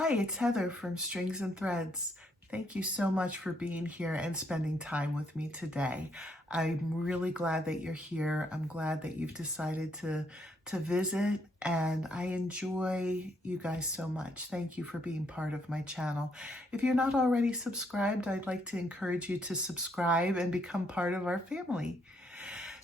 Hi, it's Heather from Strings and Threads. Thank you so much for being here and spending time with me today. I'm really glad that you're here. I'm glad that you've decided to visit, and I enjoy you guys so much. Thank you for being part of my channel. If you're not already subscribed, I'd like to encourage you to subscribe and become part of our family.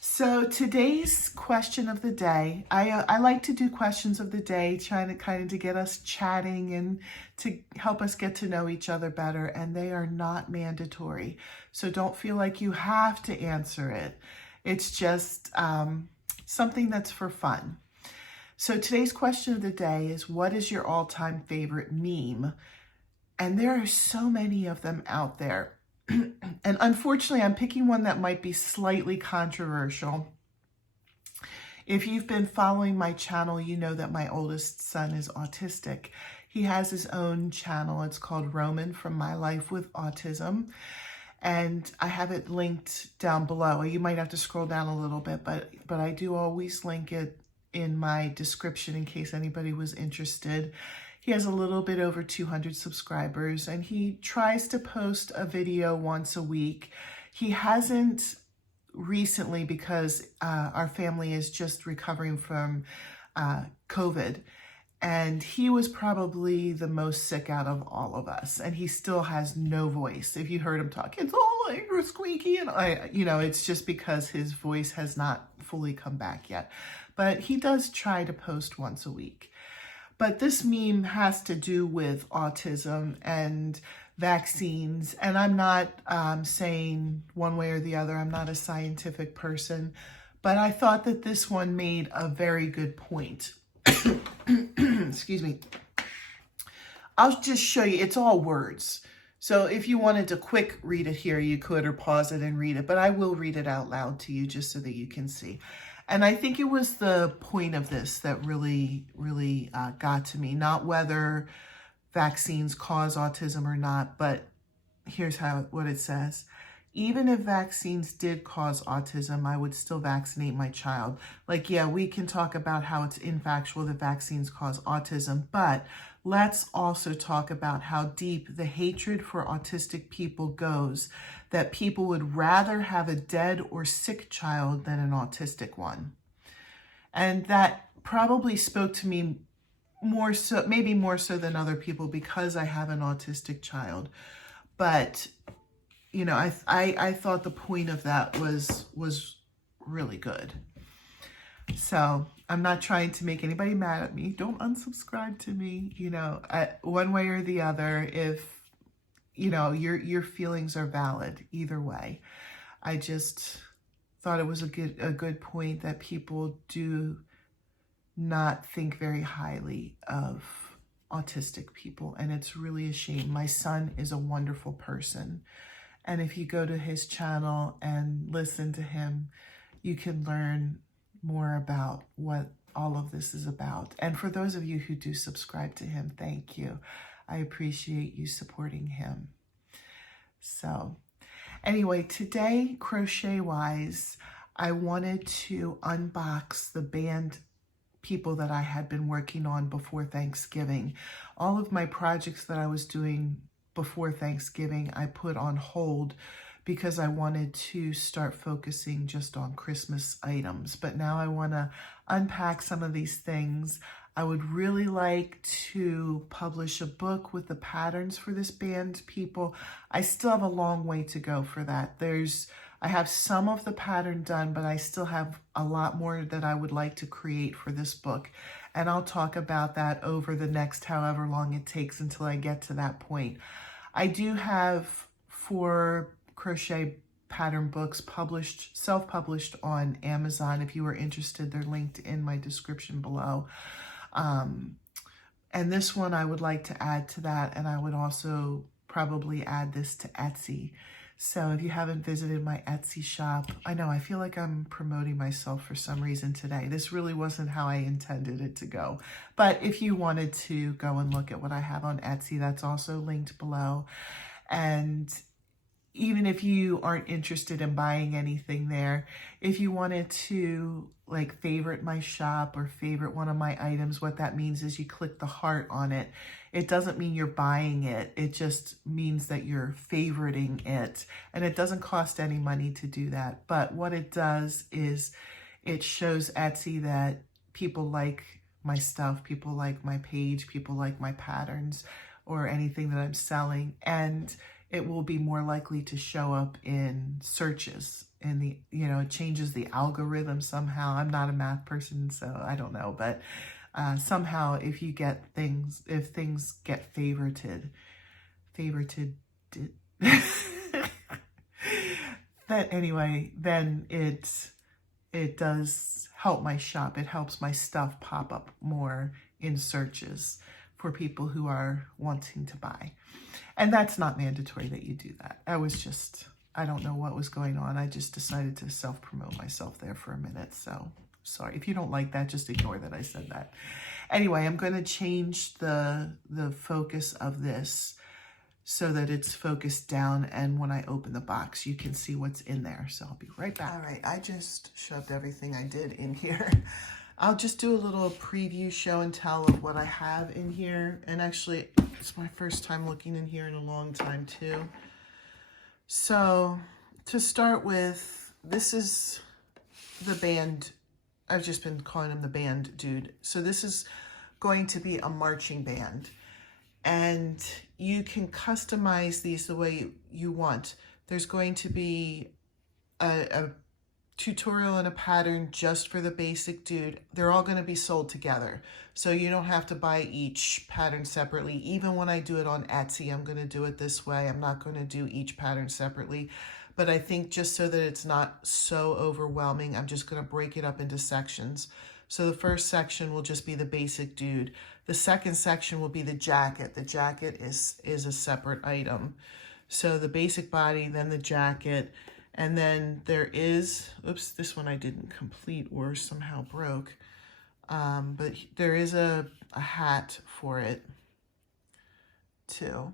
So today's question of the day, I like to do questions of the day, trying to kind of to get us chatting and to help us get to know each other better, and they are not mandatory. So don't feel like you have to answer it. It's just something that's for fun. So today's question of the day is, what is your all-time favorite meme? And there are so many of them out there. And unfortunately, I'm picking one that might be slightly controversial. If you've been following my channel, you know that my oldest son is autistic. He has his own channel. It's called Roman from My Life with Autism. And I have it linked down below. You might have to scroll down a little bit, but I do always link it in my description in case anybody was interested. He has a little bit over 200 subscribers, and he tries to post a video once a week. He hasn't recently because our family is just recovering from COVID, and he was probably the most sick out of all of us, and he still has no voice. If you heard him talk, it's all like squeaky, and it's just because his voice has not fully come back yet. But he does try to post once a week. But this meme has to do with autism and vaccines. And I'm not saying one way or the other. I'm not a scientific person. But I thought that this one made a very good point. Excuse me. I'll just show you. It's all words. So if you wanted to quick read it here, you could, or pause it and read it. But I will read it out loud to you just so that you can see. And I think it was the point of this that really got to me. Not whether vaccines cause autism or not, but here's what it says. Even if vaccines did cause autism, I would still vaccinate my child. Like, yeah, we can talk about how it's infactual that vaccines cause autism, but let's also talk about how deep the hatred for autistic people goes, that people would rather have a dead or sick child than an autistic one. And that probably spoke to me more so, maybe more so than other people, because I have an autistic child. But you know, I thought the point of that was really good. So I'm not trying to make anybody mad at me. Don't unsubscribe to me. You know, one way or the other, if you know your feelings are valid either way. I just thought it was a good point that people do not think very highly of autistic people, and it's really a shame. My son is a wonderful person. And if you go to his channel and listen to him, you can learn more about what all of this is about. And for those of you who do subscribe to him, thank you. I appreciate you supporting him. So anyway, today, crochet-wise, I wanted to unbox the band people that I had been working on before Thanksgiving. All of my projects that I was doing before Thanksgiving, I put on hold because I wanted to start focusing just on Christmas items. But now I want to unpack some of these things. I would really like to publish a book with the patterns for this band, people. I still have a long way to go for that. I have some of the pattern done, but I still have a lot more that I would like to create for this book. And I'll talk about that over the next however long it takes until I get to that point. I do have 4 crochet pattern books published, self-published on Amazon. If you are interested, they're linked in my description below. And this one I would like to add to that, and I would also probably add this to Etsy. So if you haven't visited my Etsy shop, I know I feel like I'm promoting myself for some reason today. This really wasn't how I intended it to go. But if you wanted to go and look at what I have on Etsy, that's also linked below. And even if you aren't interested in buying anything there, if you wanted to like favorite my shop or favorite one of my items, what that means is you click the heart on it. It doesn't mean you're buying it. It just means that you're favoriting it. And it doesn't cost any money to do that. But what it does is it shows Etsy that people like my stuff, people like my page, people like my patterns or anything that I'm selling. And it will be more likely to show up in searches. And the, you know, it changes the algorithm somehow. I'm not a math person, so I don't know, but somehow if you get things, if things get favorited, that anyway, then it does help my shop. It helps my stuff pop up more in searches for people who are wanting to buy. And that's not mandatory that you do that. I don't know what was going on. I just decided to self-promote myself there for a minute. So sorry. If you don't like that, just ignore that I said that. Anyway, I'm going to change the focus of this so that it's focused down. And when I open the box, you can see what's in there. So I'll be right back. All right. I just shoved everything I did in here. I'll just do a little preview show and tell of what I have in here. And actually, it's my first time looking in here in a long time too. So to start with, this is the band. I've just been calling him the band dude. So this is going to be a marching band. And you can customize these the way you want. There's going to be a tutorial and a pattern just for the basic dude. They're all going to be sold together. So you don't have to buy each pattern separately. Even when I do it on Etsy, I'm going to do it this way. I'm not going to do each pattern separately. But I think just so that it's not so overwhelming, I'm just going to break it up into sections. So the first section will just be the basic dude. The second section will be the jacket. The jacket is a separate item. So the basic body, then the jacket. And then there is, oops, this one I didn't complete or somehow broke. But there is a hat for it too.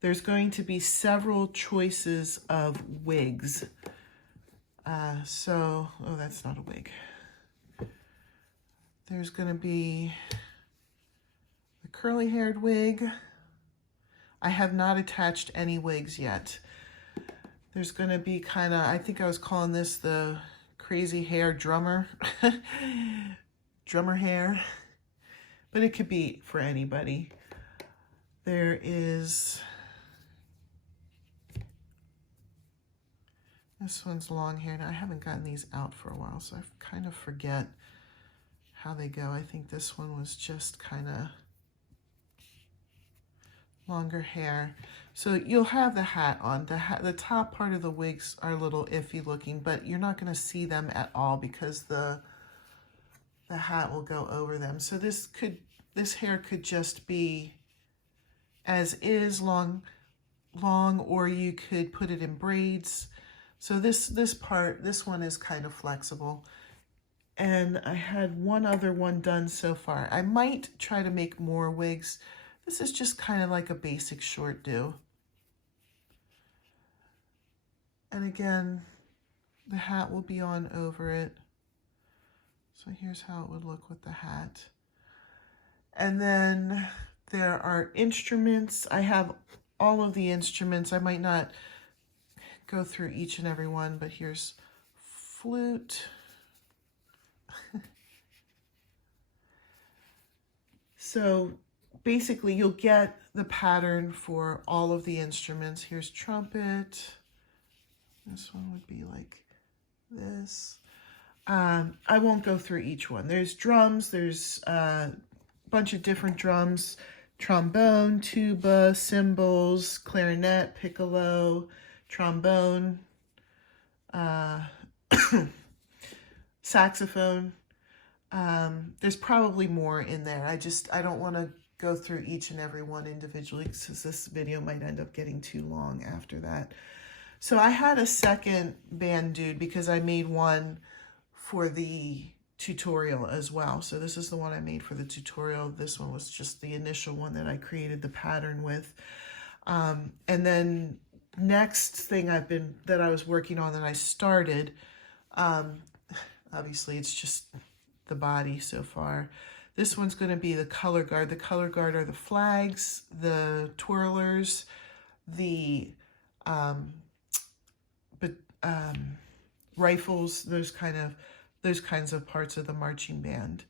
There's going to be several choices of wigs. Oh, that's not a wig. There's going to be the curly haired wig. I have not attached any wigs yet. There's going to be kind of, I think I was calling this the crazy hair drummer. Drummer hair. But it could be for anybody. There is, this one's long hair. Now I haven't gotten these out for a while, so I kind of forget how they go. I think this one was just kind of longer hair. So you'll have the hat on. The top part of the wigs are a little iffy looking, but you're not going to see them at all because the hat will go over them. So this hair could just be as is, long, or you could put it in braids. So this one is kind of flexible. And I had one other one done so far. I might try to make more wigs. This is just kind of like a basic short do. And again, the hat will be on over it. So here's how it would look with the hat. And then there are instruments. I have all of the instruments. I might not go through each and every one, but here's flute. So basically you'll get the pattern for all of the instruments. Here's trumpet. This one would be like this. I won't go through each one. There's drums. There's a bunch of different drums. Trombone, tuba, cymbals, clarinet, piccolo, trombone, saxophone. There's probably more in there. I don't want to go through each and every one individually because this video might end up getting too long after that. So I had a second band dude because I made one for the tutorial as well. So this is the one I made for the tutorial. This one was just the initial one that I created the pattern with. And then next thing that I was working on that I started, obviously it's just the body so far. This one's going to be the color guard. The color guard are the flags, the twirlers, the rifles, those kinds of parts of the marching band.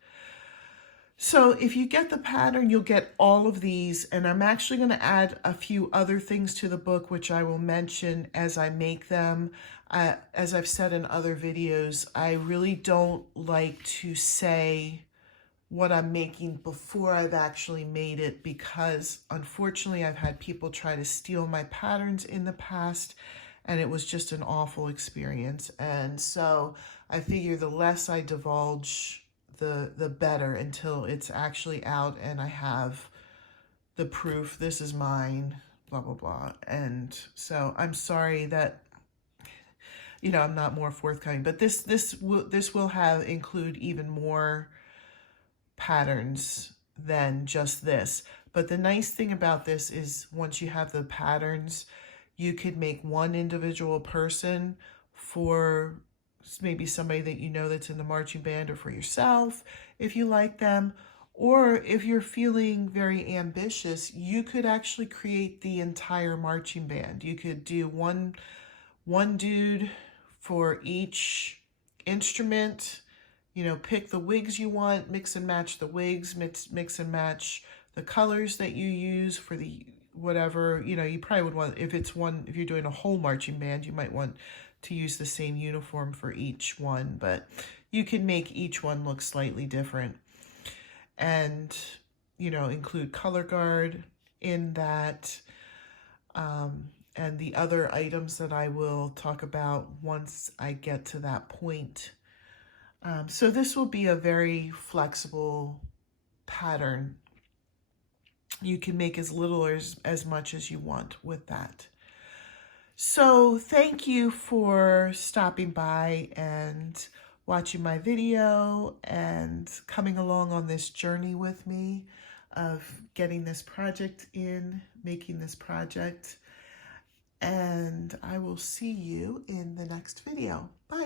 So if you get the pattern, you'll get all of these, and I'm actually going to add a few other things to the book, which I will mention as I make them. As I've said in other videos, I really don't like to say what I'm making before I've actually made it, because unfortunately I've had people try to steal my patterns in the past, and it was just an awful experience. And so I figure the less I divulge, the better, until it's actually out and I have the proof, this is mine, blah, blah, blah. And so I'm sorry that, you know, I'm not more forthcoming, but this will include even more patterns than just this. But the nice thing about this is once you have the patterns, you could make one individual person for maybe somebody that you know that's in the marching band, or for yourself if you like them. Or if you're feeling very ambitious, you could actually create the entire marching band. You could do one dude for each instrument. You know, pick the wigs you want, mix and match the wigs, mix and match the colors that you use for the whatever. You know, you probably would want, if you're doing a whole marching band, you might want to use the same uniform for each one, but you can make each one look slightly different. And, you know, include color guard in that, and the other items that I will talk about once I get to that point. So this will be a very flexible pattern. You can make as little or as much as you want with that. So thank you for stopping by and watching my video and coming along on this journey with me of getting this project in, making this project. And I will see you in the next video. Bye.